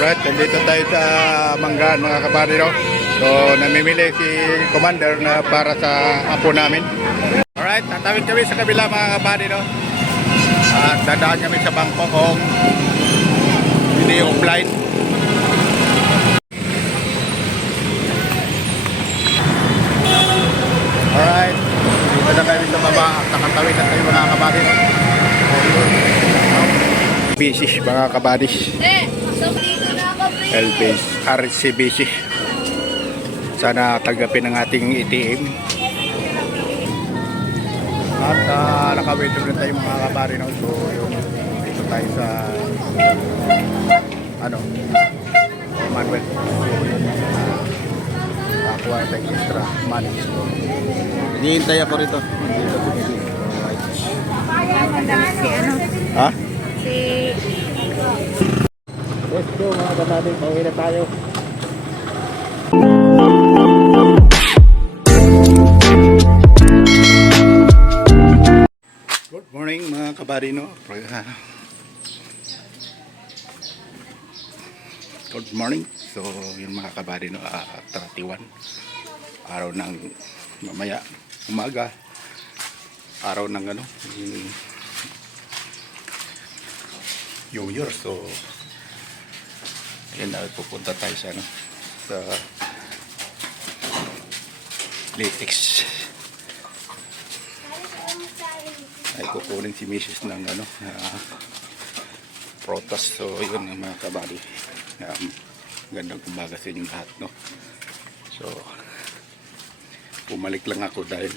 Alright, nandito tayo sa Manggaan mga kabady, no? So, namimili si Commander na para sa apo namin. Alright, tatawid kami sa kabila mga kabady, no? At dadaan kami sa bangko kung hindi offline. Alright, dito na kami sa baba at nakatawid na tayo mga kabady, no? Bisis mga kabadis. LBS RCBC. Sana tanggapin ang ating ATM. At nakawito rin tayo mga kabari, no? So yun, dito tayo sa Manuel. Nakakuha tayo extra money. So hinihintay ako rito. Ha? Let's go mga kabady, pauwi na tayo. Good morning mga kabady, no? Good morning. So yung mga kabady, no, 31 araw ng mamaya umaga, araw ng New Year. So ayun, pupunta tayo sa sa latex. Ay kukunin si Mrs. ng protest. So yun mga kabady, gandang umaga sa inyong lahat, no? So bumalik lang ako dahil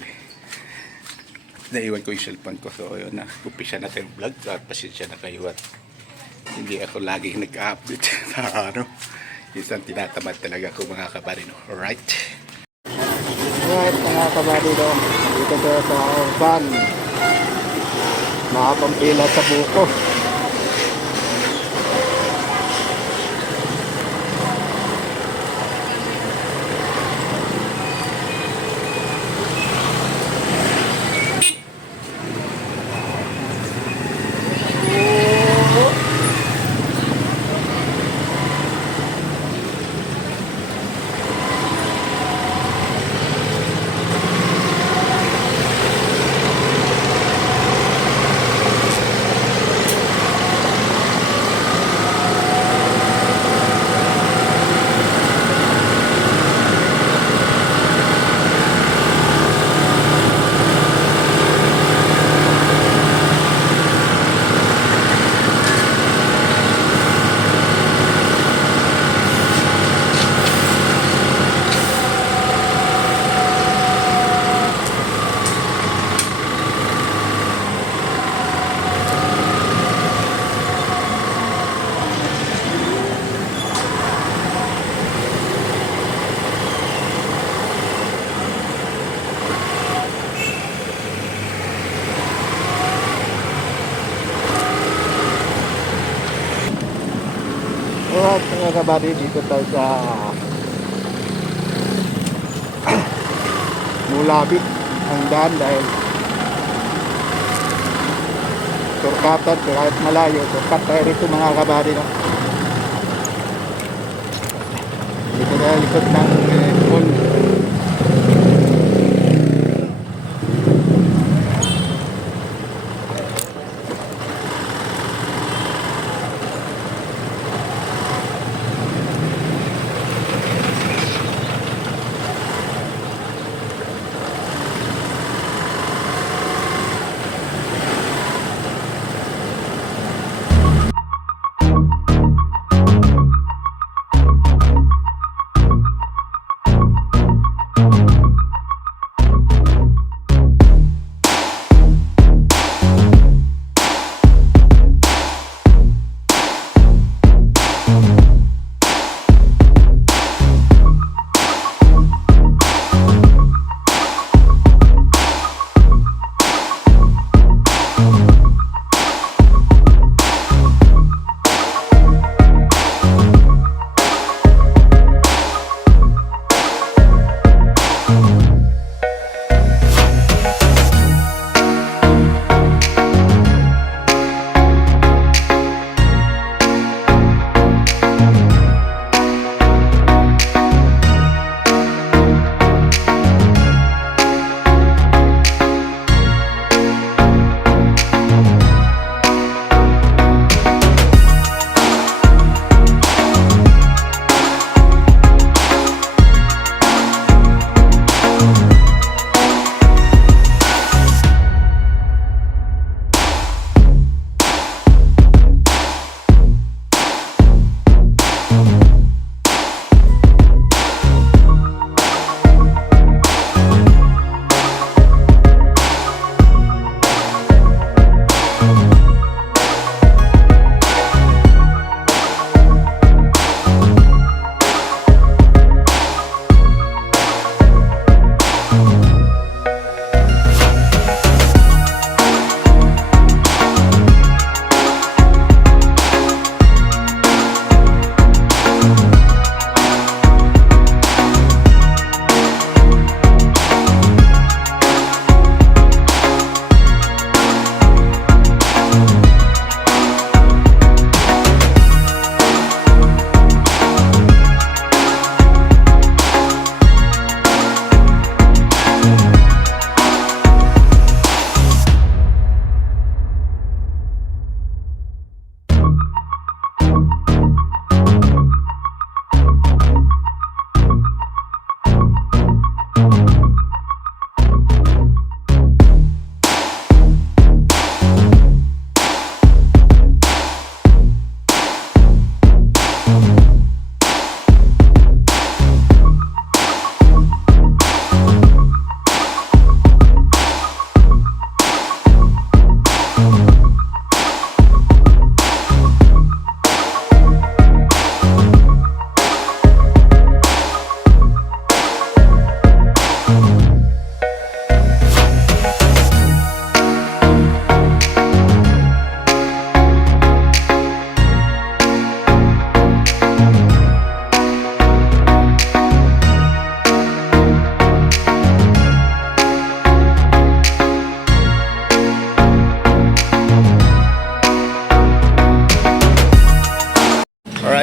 naiwan ko yung cellphone ko. So yun na, umpisa natin yung vlog at pasensya na kayo at hindi ako lagi nag-update sa isang tinatamad talaga ako mga kabady, no? Alright mga kabady, no? Dito tayo sa Urban, nakapampila sa buko. Alright mga kabady, dito tayo sa Mulabi ang daan dahil turkatan kahit malayo, turkat tayo rito mga kabady, no? Dito tayo likod ng mall.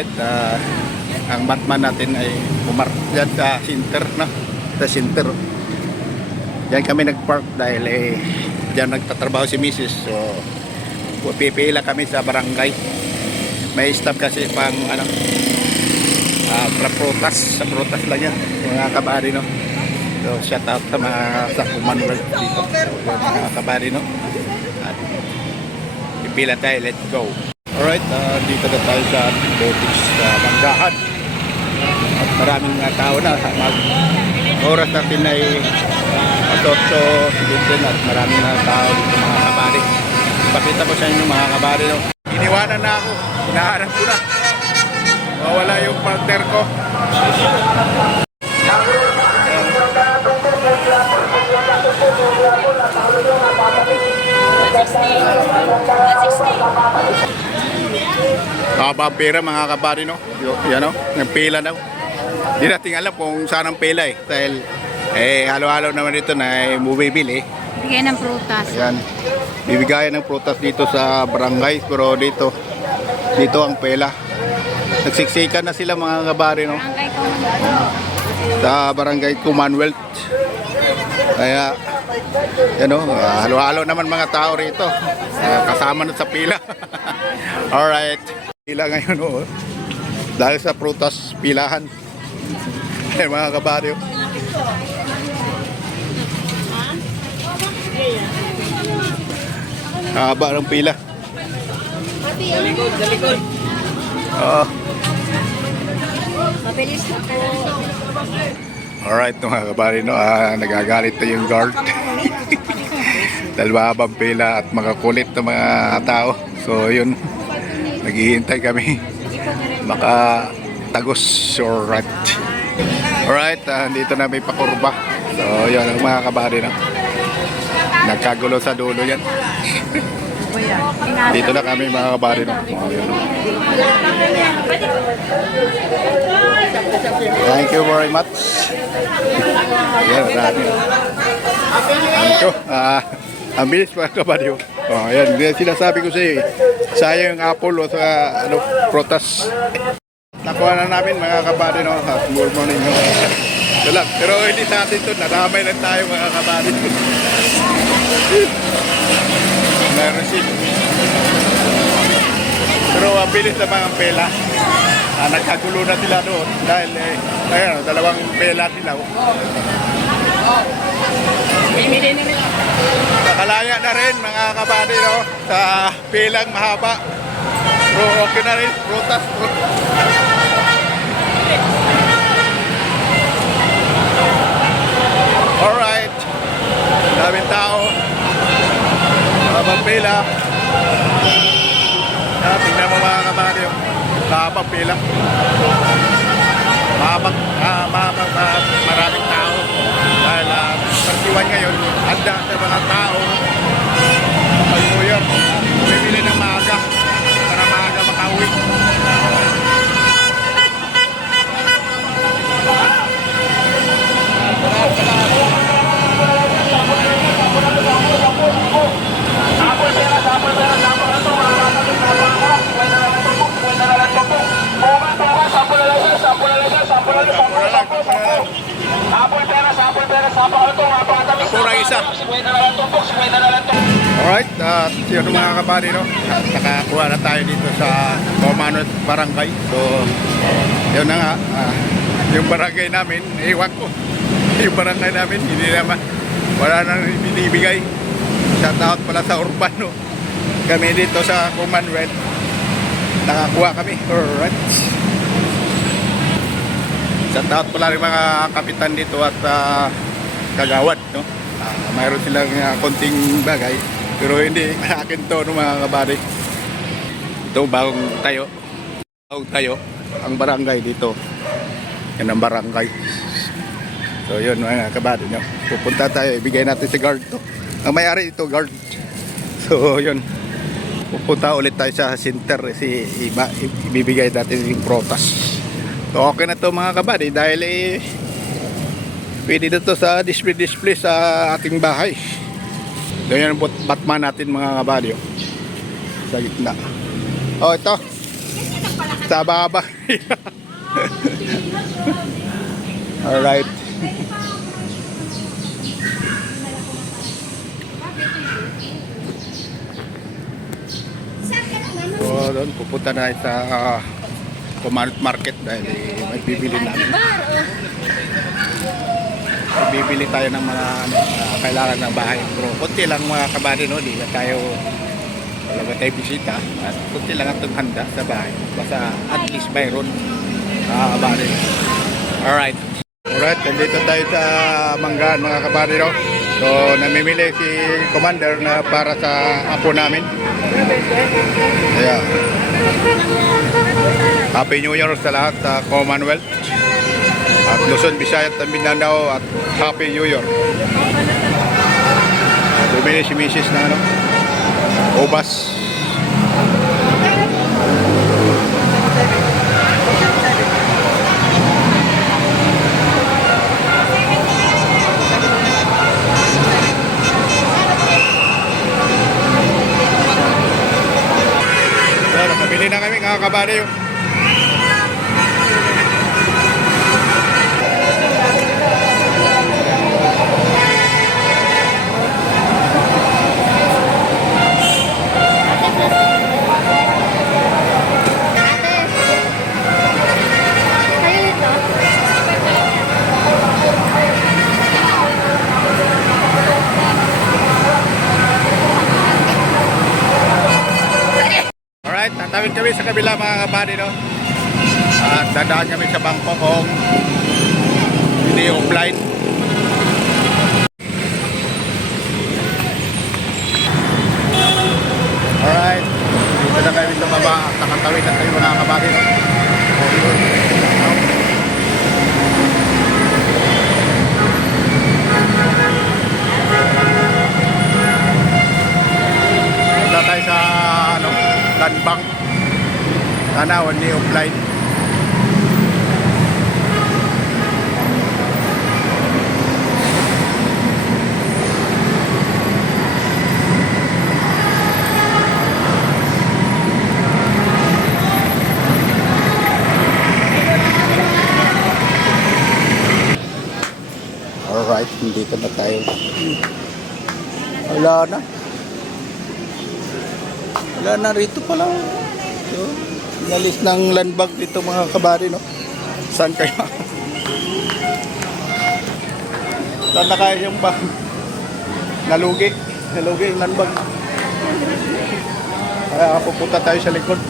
Alright, ang Batman natin ay pumark dyan sa center, no? Sa center. Diyan kami nagpark dahil diyan nagtatrabaho si Mrs. So, pipila kami sa barangay. May stop kasi pang ano, prutas. Sa prutas lang yan, mga kabari, no? So, shout out sa mga sa Commonwealth dito. So, mga kabari, no? At pipila tayo, let's go. Alright, dito na tayo sa Botics sa Manggahan. At maraming tao na. Oras natin ay 8:17 at maraming tao dito, mga kabari. Pakita ko sa inyo, mga kabari, no? Iniwanan na ako. Hinahanap ko na. Mawala yung partner ko. Pera, mga kabari, no? Yan, no? Yung pila daw. Hindi natin alam kung saan ang pila dahil halo-halo naman ito na bumibili. Bigay ng prutas. Ayan. Bibigayan ng prutas dito sa barangay, pero dito ang pela. Nagsiksikan na sila, mga kabari, no? Barangay Commonwealth. Sa barangay Commonwealth. Kaya halo-halo naman mga tao rito. Kasama na sa pila. Alright. Pila ngayon, oh. Dahil sa prutas, pilahan. Mga kabari. Haba ng pila. Sa likod. Oo. Mabilis na po. Alright, mga kabari, no? Nagagalit na yung guard. Dahil mahabang pila at makakulit na mga tao. So, yun. Naghihintay kami. Makatagos. Alright. Alright, dito na may pakurba. So, yun ang mga kabari, no? Nagkagulo sa dulo yan. Dito na kami, mga kabari, no? Thank you very much. Yan, marami. Thank you. Ang bilis, mga kabari. Yan, sinasabi ko sa iyo, sayang yung apple o sa prutas. Nakuha na namin, mga kabari, no? Good morning, no? Ito lang. Pero hindi sa atin ito. Naramay lang tayo, mga kabari. Na-receive. Pero ang bilis na mga pela. Nagkagulo na sila doon. Dahil, dalawang pela sila. Nakalaya na rin, mga kabady, no? Sa pilang mahaba. Pero okay na rin. Prutas. Alright. Daming tao. Mahabang pila. Tingnan mo, mga kabady. Mahabang pila. Maraming tao. Dahil pagsiwan ngayon, handa sa mga tao. Ay, New York. Bumibili ng maaga. Para maaga makauwi. Pura isa. Alright, yun mga kabady, no? Nakakuha na tayo dito sa Commonwealth Barangay. So, yun na nga. Yung barangay namin, iwan ko. Yung barangay namin, hindi naman. Wala nang binibigay. Shout out pala sa Urban, no? Kami dito sa Commonwealth. Nakakuha kami. Alright. Shout out pala rin mga kapitan dito at kagawad, no? Mayroon silang konting bagay, pero hindi akin to, no, mga kabady. Ito bagong tayo ang barangay dito. Yan ang barangay. So yun, mga kabady, no? Pupunta tayo, ibigay natin si guard to. Ang may-ari ito, guard. So yun, pupunta ulit tayo sa center, ibibigay natin yung prutas. So okay na to, mga kabady, dahil pwede na to sa display sa ating bahay. So yan ang Batman natin, mga kabady, sa gitna. Oh, ito. Taba ba? Alright. So, doon pupunta na sa Command Market dahil may bibili namin. Bibili tayo ng mga kailangan ng bahay. Pero konti lang mga kabady, no? Di ba tayo wala tayo bisita at konti lang itong handa sa bahay. Basta at least mayroon kabady. Alright. Alright, nandito tayo sa Manggaan mga kabady, no? So, namimili si Commander na para sa apo namin. Kaya, Happy New Year sa lahat sa Commonwealth. At Luzon, Visayas at Mindanao at Happy New Year. Bumili si Mrs. na ano, ubas. Nakabili na kami mga kabady. Alright, tatawid kami sa kabila mga kabady, no? At dadaan kami sa bangko kung hindi offline. Alright, dito na kami sa baba at nakatawid na kayo mga kabady, no? Wala tayo sa ano, Landbank. Sana hindi offline. Alright, dito na tayo. Wala na. Wala na rito pala. So, inalis ng land bank dito mga kabady, no? Saan kayo? Saan na kaya yung ba? Nalugi. Nalugi yung land bank. Kaya pupunta tayo sa likod.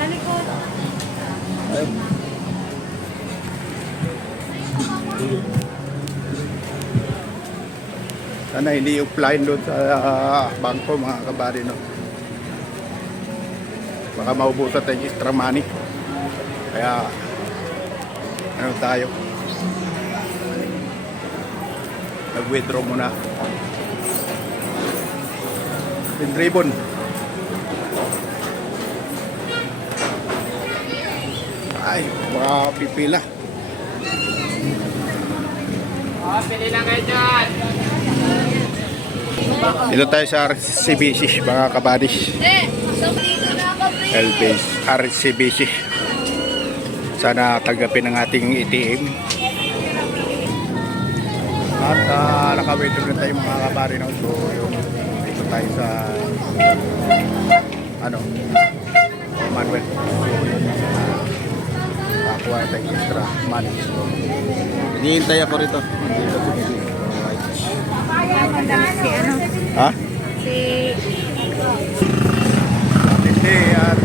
Sa likod. Ay. Sana hindi offline doon sa bangko mga kabady, no? Baka maubusan tayo extra money. Kaya ano tayo, nag-withdraw muna. Pin ribbon. Ay, baka pipila. Pili lang kayo dyan. Dito tayo sa RCBC mga kabadis. LBS RCBC. Sana tanggapin ang ating ATM. At nakawithdraw na tayo mga kabady, no? So yun, dito tayo sa ano, Manuel. Nakakuha tayo extra money. Hinihintay ako rito. Dito sa Bili. Si ano? Ha? Si... Hindi, at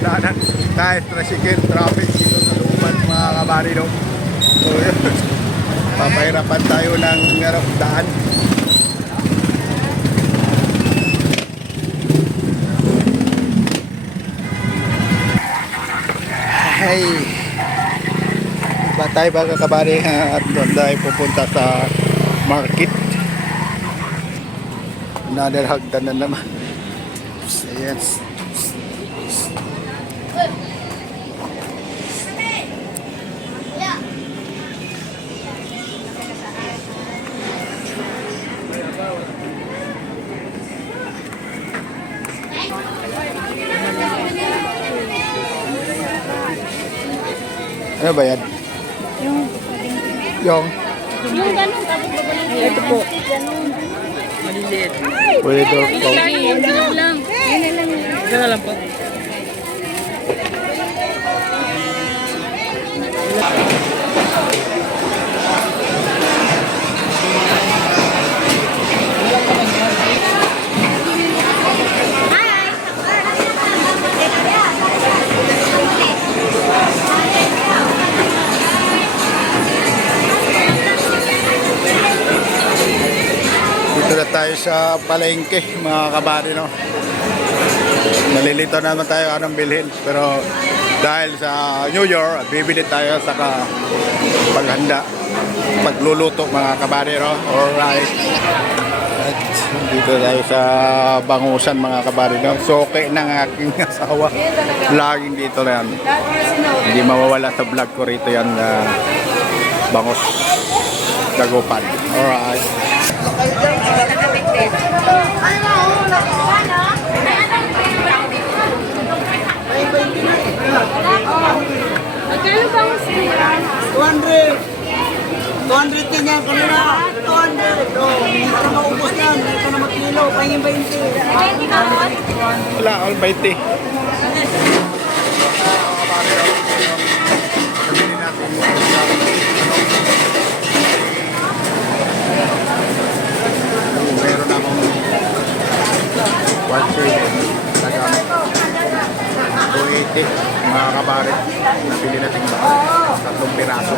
daanan tayo tricycle traffic dito sa Luman mga kabady, no? So yun, papahirapan tayo ng daan. Hey, ba tayo ba kabady at doon tayo pupunta sa market. Another hagdan na naman. Ayan. Ano ba yan? Yung, Yung yung ganun, tapos babalong. Ito po. Maliliit. pwede daw po. Yun lang. Yun lang. Isa na lang po. Dito na tayo sa palengke, mga kabady, no? Nalilito naman tayo anong bilhin. Pero dahil sa New Year, bibili tayo sa paghanda, pagluluto, mga kabady, no? Alright. At dito tayo sa Bangusan, mga kabady, no? Soke ng aking asawa. Laging dito na yan. Hindi mawawala sa vlog ko rito yan, Bangus Dagupan. Alright. Magkano ba ang sila? 200. 200 din yan kanina. 200. Oh, hindi ka na maubos yan. Hindi ka na makilo. Pahingin 20. Wala, all 20. Meron akong 280 mga kabari. Napili natin ba? 3 piraso.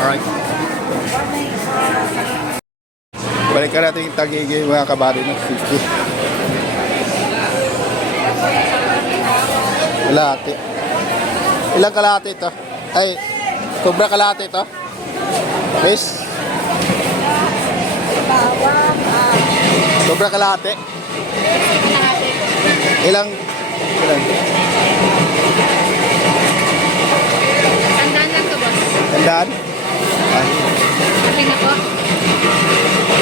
Alright. Balikan natin yung tagigay mga kabari ng 60. Kalahati. Ilang kalahati ito? Ay, sobra kalahati ito? Miss? Sobra kalahati? Ilang? Tandaan lang to, boss. Tandaan? Ay, Okay na po.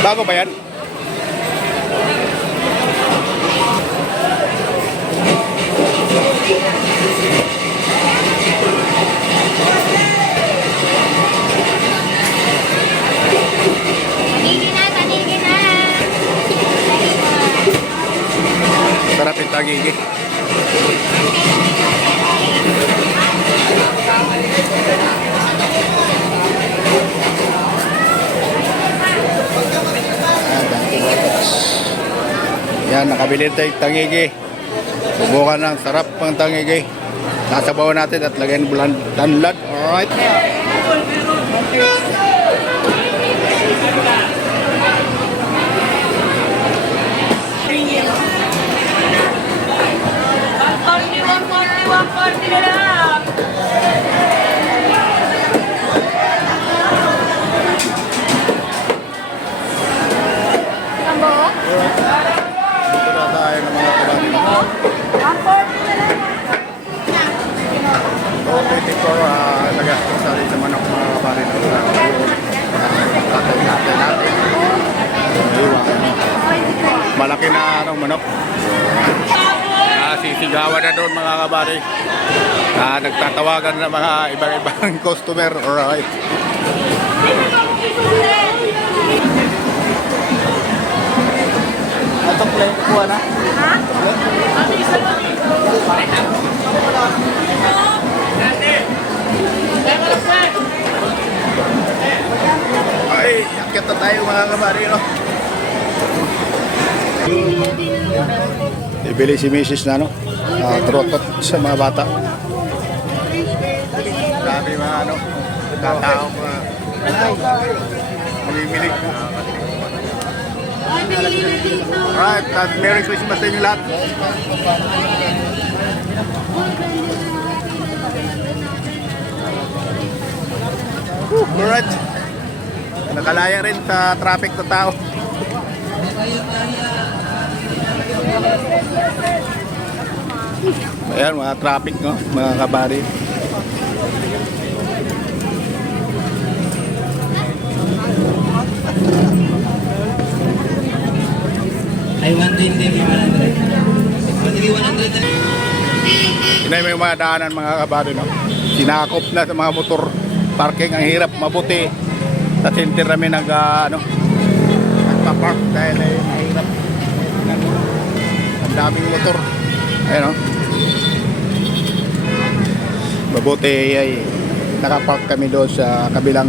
bago ba yan? Tanigin na, tanigin na. Sarap yung tagigay. Yan, nakabili tayo ng tangigi. Subukan ng sarap ng tangigi. Nasabawan natin at lagyan ng tanlad. Alright. Dito na tayo ng mga kabali. So, 24 nagastos sa rin sa manok mga kabali. Tatay natin. Malaki na anong manok. Sisigawan na doon mga kabali. Nagtatawagan na mga ibang customer. Alright. Atong play ko kuha na. Ay, akit na tayo mga kabali, no? Ibili si Mrs. na, no? Trotot sa mga bata. Sabi mga, ano, tao mga mamimilig. Alright, at Merry Christmas sa inyo lahat. Alright. Nakalaya rin sa traffic na tao. Ayan, mga traffic, no? Mga kabari. Ay, 120, 100. 100. Yun ay may mga daanan mga kabari, no? sinakop na sa mga motor parking. Ang hirap, mabuti sa center namin nagpa-park dahil ay mahirap. Ang daming motor. Ayun o. Mabuti ay nakapark kami doon sa kabilang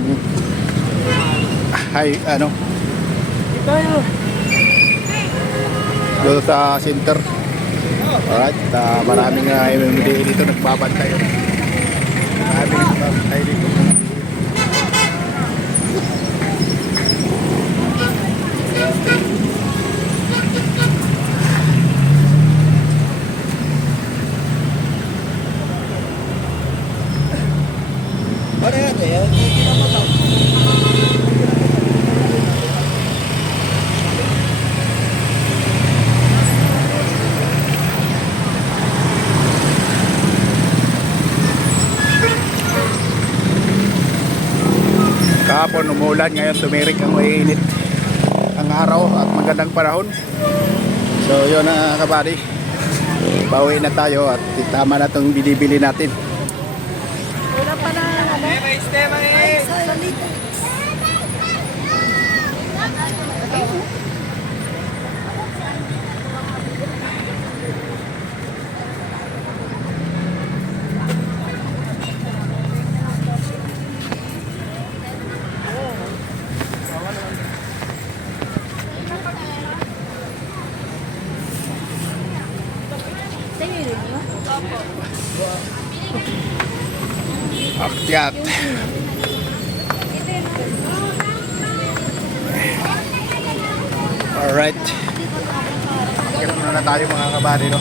doon sa center. Alright, maraming MMDA dito nagbabantay. Maraming nagbabantay dito. Ano yan eh? Hindi na matapos. Kahapon umulan, ngayon tumirik ang mainit ang araw at magandang panahon. So yun na kabady, pauwi na tayo at tama na itong binibili natin. Wala pa na, Akyat. Alright. Akyat muna na tayo mga kabady, no?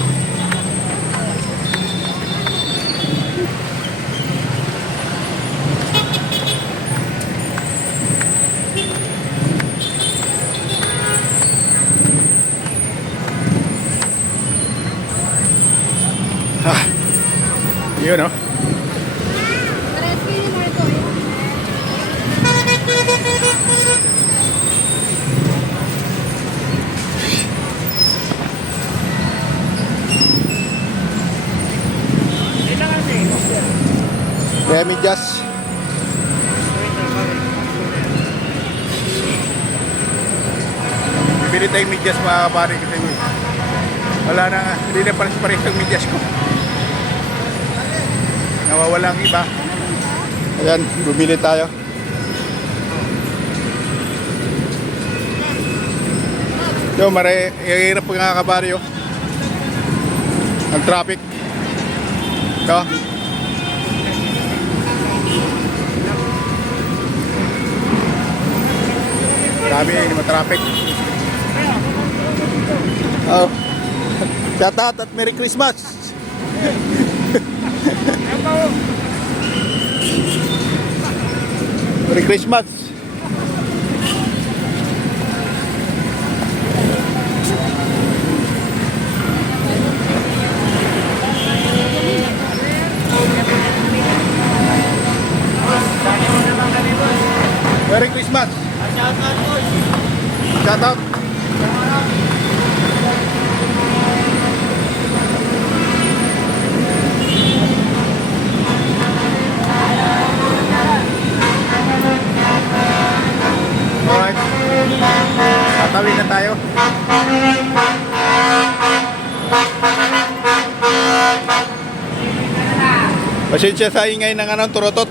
Yun, no? Kaya medyas. Bili tayong medyas mga kapari kasi wala na, hindi na pares-pares ang medyas ko. Nawawala ang iba. Ayan, bumili tayo. Yung hirap po nga kabari oh. Ang traffic. Ito. Marami yung traffic. Oh. Shout out at Merry Christmas. Merry Christmas. Merry Christmas. Shout out. Alright. Tatawid na tayo. Pasensya sa ingay ng turotot.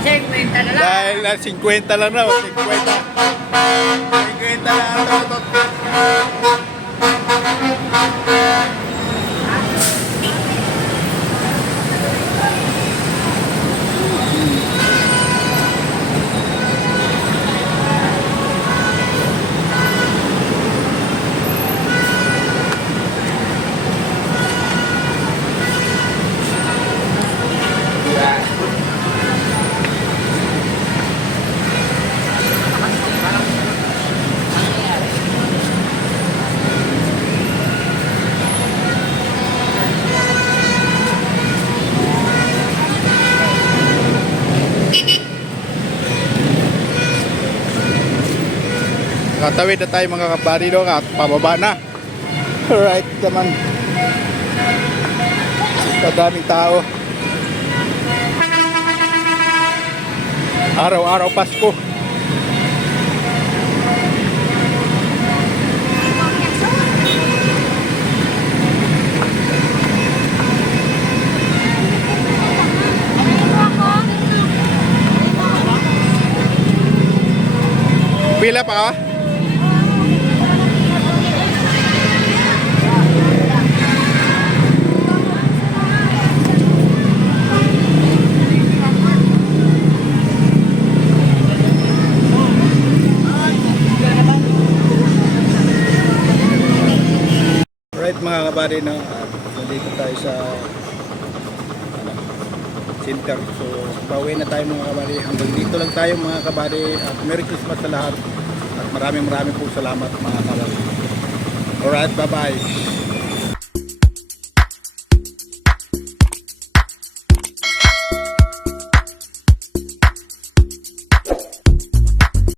50 na lang. Dahil 50 lang na, 50. 50 lang ang turotot. Nakatawid na tayo mga kabady doon at pababa na. Alright naman. Kadaming tao. Araw-araw Pasko. Pila pa ka? Alright mga kabady, no, nandito tayo sa center. So pauwi na tayo mga kabady. Hanggang dito lang tayo mga kabady. At Merry Christmas sa lahat. At maraming po salamat mga kabady. Alright, bye bye.